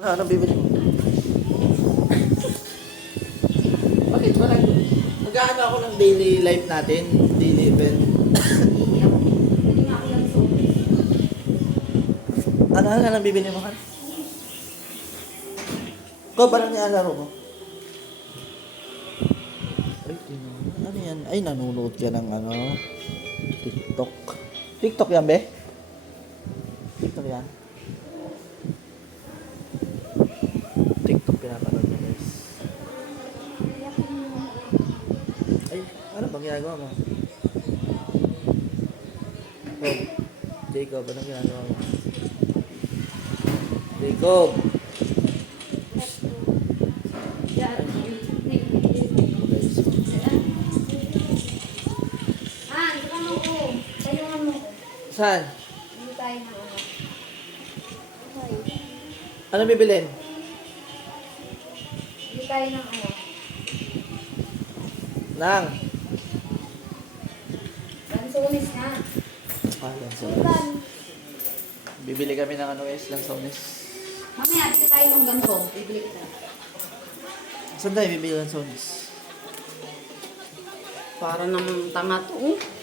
Ano, ano bibili mo? Bakit wala? Mag-ano ako ng daily life natin, daily event. Ano, ano, ano bibili mo kan? Ko, ba lang nilalaro mo? Ay, tino- ano yan? Ay, nanonood ka ng ano? TikTok. TikTok yan, be? TikTok yan? TikTok pinapanood niya, guys. Ay, ano bang ginagawa mo? Oh, Jacob, anong ginagawa mo? Jacob! Saan? Ano. Bibilin? Hindi tayo ng ano. Nang! Lansones na. Ah, lansones. Bibili kami ng ano guys, lansones. Mamaya, dito tayo ng ganito. Bibili kita. Saan tayo bibili lansones? Para ng tanga to. oh.